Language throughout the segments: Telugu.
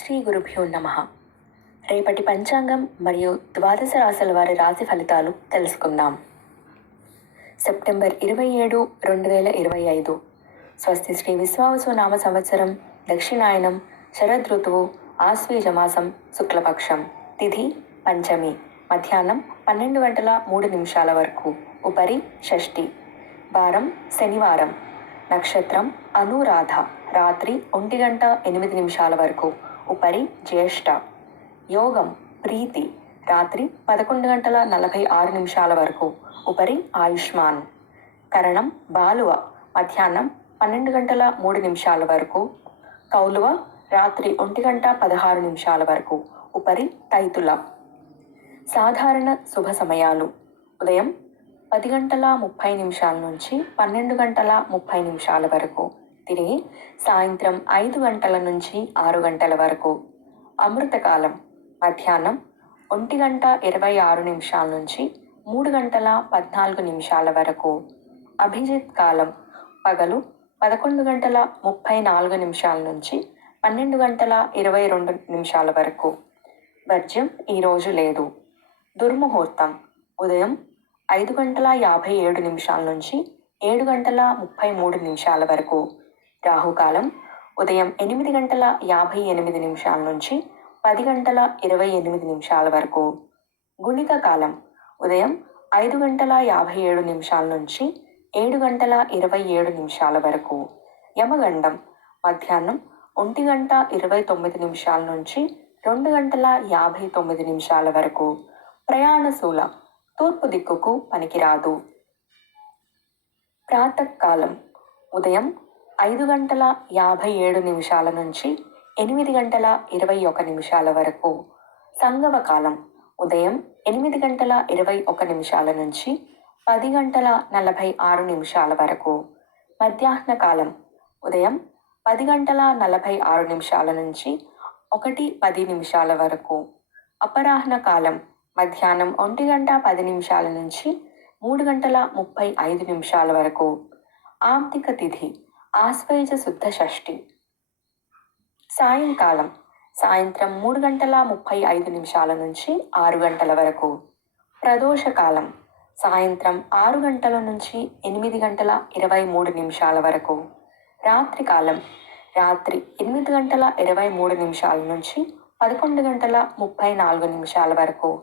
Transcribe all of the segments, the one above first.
శ్రీ గురుభ్యో నమ. రేపటి పంచాంగం మరియు ద్వాదశ రాశుల వారి రాశి ఫలితాలు తెలుసుకుందాం. సెప్టెంబర్ ఇరవై ఏడు రెండు వేల ఇరవై ఐదు. స్వస్తి శ్రీ విశ్వావసు నామ సంవత్సరం దక్షిణాయనం శరద్ ఋతువు ఆశ్వీజమాసం శుక్లపక్షం. తిథి పంచమి. మధ్యాహ్నం పన్నెండు గంటల మూడు నిమిషాల వరకు. ఉపరి షష్ఠి. వారం శనివారం. నక్షత్రం అనురాధ. రాత్రి ఒంటి గంట ఎనిమిది నిమిషాల వరకు. ఉపరి జ్యేష్ఠ. యోగం ప్రీతి రాత్రి పదకొండు గంటల నలభై ఆరు నిమిషాల వరకు. ఉపరి ఆయుష్మాన్. కరణం బాలువ మధ్యాహ్నం పన్నెండు గంటల మూడు నిమిషాల వరకు. కౌలువ రాత్రి ఒంటి గంట పదహారు నిమిషాల వరకు. ఉపరి తైతుల. సాధారణ శుభ సమయాలు. ఉదయం పది గంటల ముప్పై నిమిషాల నుంచి పన్నెండు గంటల ముప్పై నిమిషాల వరకు. తిరిగి సాయంత్రం ఐదు గంటల నుంచి ఆరు గంటల వరకు. అమృతకాలం మధ్యాహ్నం ఒంటి గంట ఇరవై ఆరు నిమిషాల నుంచి మూడు గంటల పద్నాలుగు నిమిషాల వరకు. అభిజిత్ కాలం పగలు పదకొండు గంటల ముప్పై నాలుగు నిమిషాల నుంచి పన్నెండు గంటల ఇరవై రెండు నిమిషాల వరకు. వర్జ్యం ఈరోజు లేదు. దుర్ముహూర్తం ఉదయం ఐదు గంటల యాభై ఏడు నిమిషాల నుంచి ఏడు గంటల ముప్పై మూడు నిమిషాల వరకు. రాహుకాలం ఉదయం ఎనిమిది గంటల యాభై ఎనిమిది నిమిషాల నుంచి పది గంటల ఇరవై ఎనిమిది నిమిషాల వరకు. గుళిక కాలం ఉదయం ఐదు గంటల యాభై ఏడు నిమిషాల నుంచి ఏడు గంటల ఇరవై ఏడు నిమిషాల వరకు. యమగండం మధ్యాహ్నం ఒంటి గంట ఇరవై తొమ్మిది నిమిషాల నుంచి రెండు గంటల యాభై తొమ్మిది నిమిషాల వరకు. ప్రయాణశూల తూర్పు దిక్కుకు పనికిరాదు. ప్రాతకాలం ఉదయం ఐదు గంటల యాభై ఏడు నిమిషాల నుంచి ఎనిమిది గంటల ఇరవై ఒక నిమిషాల వరకు. సంగమ కాలం. ఉదయం ఎనిమిది గంటల ఇరవై ఒక నిమిషాల నుంచి పది గంటల నలభై ఆరు నిమిషాల వరకు. మధ్యాహ్న కాలం. ఉదయం పది గంటల నలభై ఆరు నిమిషాల నుంచి ఒకటి పది నిమిషాల వరకు. అపరాహ్న కాలం. మధ్యాహ్నం ఒంటి గంట పది నిమిషాల నుంచి మూడు గంటల ముప్పై ఐదు నిమిషాల వరకు. ఆర్థిక తిథి. ఆశ్వయుజ శుద్ధ షష్ఠి. సాయంకాలం సాయంత్రం మూడు గంటల ముప్పై ఐదు నిమిషాల నుంచి ఆరు గంటల వరకు. ప్రదోషకాలం సాయంత్రం ఆరు గంటల నుంచి ఎనిమిది గంటల ఇరవై మూడు నిమిషాల వరకు. రాత్రికాలం రాత్రి ఎనిమిది గంటల ఇరవై మూడు నిమిషాల నుంచి పదకొండు గంటల ముప్పై నాలుగు నిమిషాల వరకు.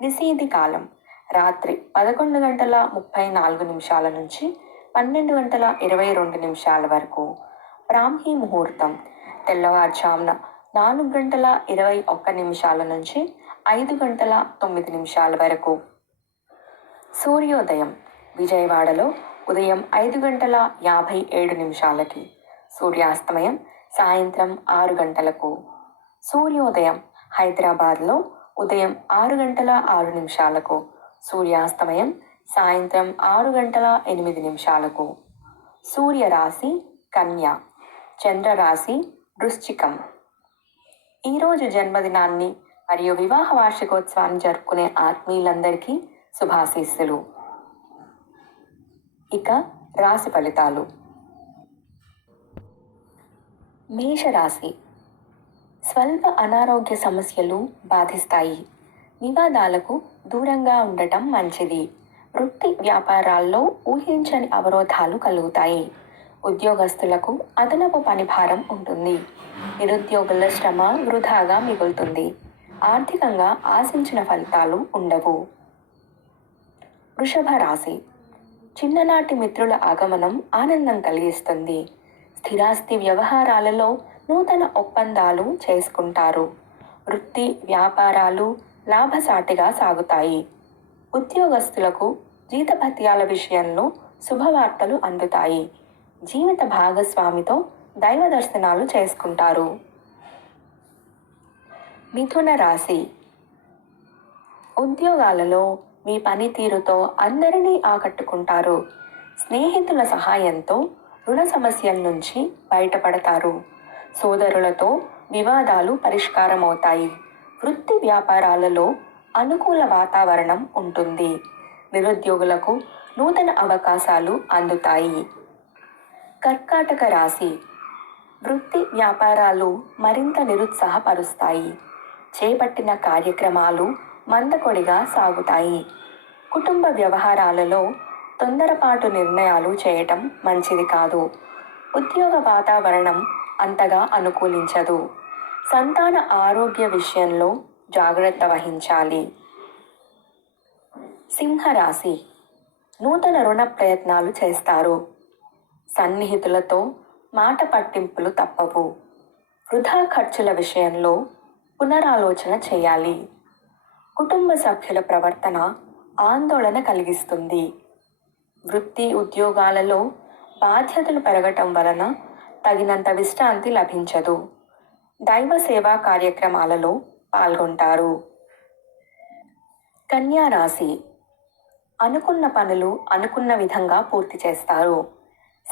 నిషేధి కాలం రాత్రి పదకొండు గంటల ముప్పై నాలుగు నిమిషాల నుంచి పన్నెండు గంటల ఇరవై రెండు నిమిషాల వరకు. బ్రాహ్మీ ముహూర్తం. తెల్లవారుజామున నాలుగు గంటల ఇరవై ఒక్క నిమిషాల నుంచి ఐదు గంటల తొమ్మిది నిమిషాల వరకు. సూర్యోదయం. విజయవాడలో ఉదయం ఐదు గంటల యాభై ఏడు నిమిషాలకి. సూర్యాస్తమయం సాయంత్రం ఆరు గంటలకు. సూర్యోదయం. హైదరాబాద్లో ఉదయం ఆరు గంటల ఆరు నిమిషాలకు. సూర్యాస్తమయం సాయంత్రం ఆరు గంటల ఎనిమిది నిమిషాలకు. సూర్యరాశి కన్య. చంద్రరాశి వృశ్చికం. ఈరోజు జన్మదినాన్ని మరియు వివాహ వార్షికోత్సవాన్ని జరుపుకునే ఆత్మీయులందరికీ శుభాశీస్సులు. ఇక రాశి ఫలితాలు. మేషరాశి. స్వల్ప అనారోగ్య సమస్యలు బాధిస్తాయి. వివాదాలకు దూరంగా ఉండటం మంచిది. వృత్తి వ్యాపారాల్లో ఊహించని అవరోధాలు కలుగుతాయి. ఉద్యోగస్తులకు అదనపు పనిభారం ఉంటుంది. నిరుద్యోగుల శ్రమ వృధాగా మిగులుతుంది. ఆర్థికంగా ఆశించిన ఫలితాలు ఉండవు. వృషభ రాశి. చిన్ననాటి మిత్రుల ఆగమనం ఆనందం కలిగిస్తుంది. స్థిరాస్తి వ్యవహారాలలో నూతన ఒప్పందాలు చేసుకుంటారు. వృత్తి వ్యాపారాలు లాభసాటిగా సాగుతాయి. ఉద్యోగస్తులకు జీతభత్యాల విషయంలో శుభవార్తలు అందుతాయి. జీవిత భాగస్వామితో దైవ దర్శనాలు చేసుకుంటారు. మిథున రాశి. ఉద్యోగాలలో మీ పనితీరుతో అందరినీ ఆకట్టుకుంటారు. స్నేహితుల సహాయంతో రుణ సమస్యల నుంచి బయటపడతారు. సోదరులతో వివాదాలు పరిష్కారమవుతాయి. వృత్తి వ్యాపారాలలో అనుకూల వాతావరణం ఉంటుంది. నిరుద్యోగులకు నూతన అవకాశాలు అందుతాయి. కర్కాటక రాశి వృత్తి వ్యాపారాలు మరింత నిరుత్సాహపరుస్తాయి. చేపట్టిన కార్యక్రమాలు మందకొడిగా సాగుతాయి. కుటుంబ వ్యవహారాలలో తొందరపాటు నిర్ణయాలు చేయటం మంచిది కాదు. ఉద్యోగ వాతావరణం అంతగా అనుకూలించదు. సంతాన ఆరోగ్య విషయంలో జాగ్రత్త వహించాలి. సింహరాశి. నూతన రుణ ప్రయత్నాలు చేస్తారు. సన్నిహితులతో మాట పట్టింపులు తప్పవు. వృధా ఖర్చుల విషయంలో పునరాలోచన చేయాలి. కుటుంబ సభ్యుల ప్రవర్తన ఆందోళన కలిగిస్తుంది. వృత్తి ఉద్యోగాలలో బాధ్యతలు పెరగటం వలన తగినంత విశ్రాంతి లభించదు. దైవ సేవా కార్యక్రమాలలో పాల్గొంటారు. కన్యా రాశి అనుకున్న పనులు అనుకున్న విధంగా పూర్తి చేస్తారు.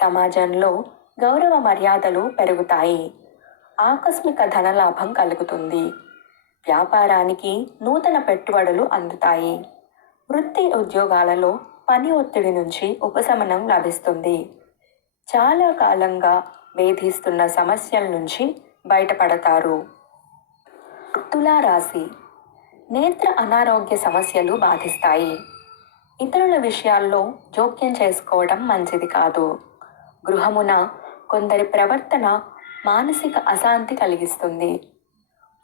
సమాజంలో గౌరవ మర్యాదలు పెరుగుతాయి. ఆకస్మిక ధనలాభం కలుగుతుంది. వ్యాపారానికి నూతన పెట్టుబడులు అందుతాయి. వృత్తి ఉద్యోగాలలో పని ఒత్తిడి నుంచి ఉపశమనం లభిస్తుంది. చాలా కాలంగా వేధిస్తున్న సమస్యల నుంచి బయటపడతారు. తులారాశి. నేత్ర అనారోగ్య సమస్యలు బాధిస్తాయి. ఇతరుల విషయాల్లో జోక్యం చేసుకోవడం మంచిది కాదు. గృహమున కొందరి ప్రవర్తన మానసిక అశాంతి కలిగిస్తుంది.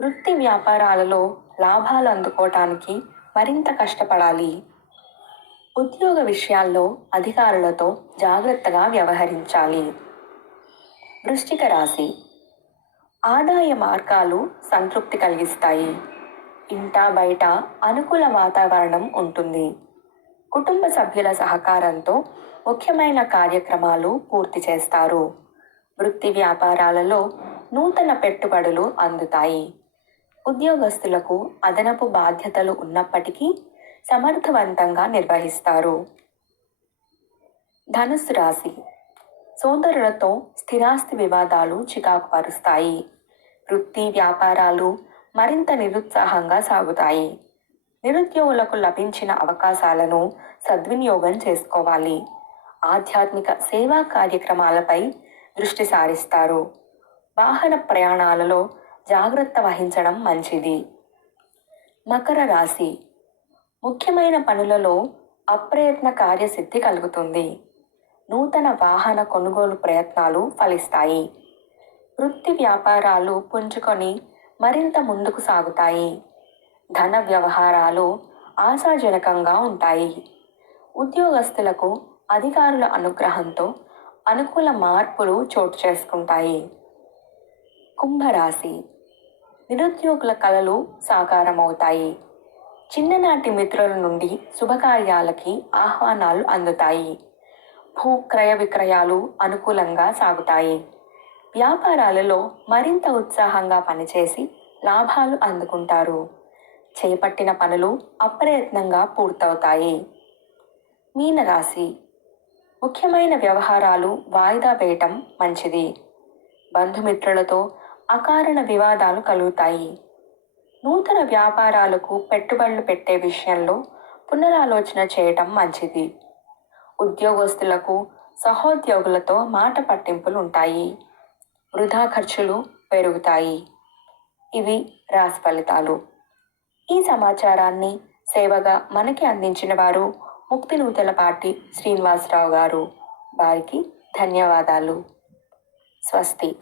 వృత్తి వ్యాపారాలలో లాభాలు అందుకోవటానికి మరింత కష్టపడాలి. ఉద్యోగ విషయాల్లో అధికారులతో జాగ్రత్తగా వ్యవహరించాలి. వృష్టిక రాశి. ఆదాయ మార్గాలు సంతృప్తి కలిగిస్తాయి. ఇంటా బయట అనుకూల వాతావరణం ఉంటుంది. కుటుంబ సభ్యుల సహకారంతో ముఖ్యమైన కార్యక్రమాలు పూర్తి చేస్తారు. వృత్తి వ్యాపారాలలో నూతన పెట్టుబడులు అందుతాయి. ఉద్యోగస్తులకు అదనపు బాధ్యతలు ఉన్నప్పటికీ సమర్థవంతంగా నిర్వహిస్తారు. ధనుస్సు రాశి. సోదరులతో స్థిరాస్తి వివాదాలు చికాకు పరుస్తాయి. వృత్తి వ్యాపారాలు మరింత నిరుత్సాహంగా సాగుతాయి. నిరుద్యోగులకు లభించిన అవకాశాలను సద్వినియోగం చేసుకోవాలి. ఆధ్యాత్మిక సేవా కార్యక్రమాలపై దృష్టి సారిస్తారు. వాహన ప్రయాణాలలో జాగ్రత్త వహించడం మంచిది. మకర రాశి. ముఖ్యమైన పనులలో అప్రయత్న కార్యసిద్ధి కలుగుతుంది. నూతన వాహన కొనుగోలు ప్రయత్నాలు ఫలిస్తాయి. వృత్తి వ్యాపారాలు పుంజుకొని మరింత ముందుకు సాగుతాయి. ధన వ్యవహారాలు ఆశాజనకంగా ఉంటాయి. ఉద్యోగస్తులకు అధికారుల అనుగ్రహంతో అనుకూల మార్పులు చోటు చేసుకుంటాయి. కుంభరాశి. నిరుద్యోగుల కళలు సాకారమవుతాయి. చిన్ననాటి మిత్రుల నుండి శుభకార్యాలకి ఆహ్వానాలు అందుతాయి. భూ క్రయ విక్రయాలు అనుకూలంగా సాగుతాయి. వ్యాపారాలలో మరింత ఉత్సాహంగా పనిచేసి లాభాలు అందుకుంటారు. చేపట్టిన పనులు అప్రయత్నంగా పూర్తవుతాయి. మీనరాశి. ముఖ్యమైన వ్యవహారాలు వాయిదా వేయటం మంచిది. బంధుమిత్రులతో అకారణ వివాదాలు కలుగుతాయి. నూతన వ్యాపారాలకు పెట్టుబడులు పెట్టే విషయంలో పునరాలోచన చేయటం మంచిది. ఉద్యోగస్తులకు సహోద్యోగులతో మాట పట్టింపులు ఉంటాయి. వృధా ఖర్చులు పెరుగుతాయి. ఇవి రాశి ఫలితాలు. ఈ సమాచారాన్ని సేవగా మనకి అందించిన వారు ముక్తి నూతలపాటి శ్రీనివాసరావు గారు. వారికి ధన్యవాదాలు. స్వస్తి.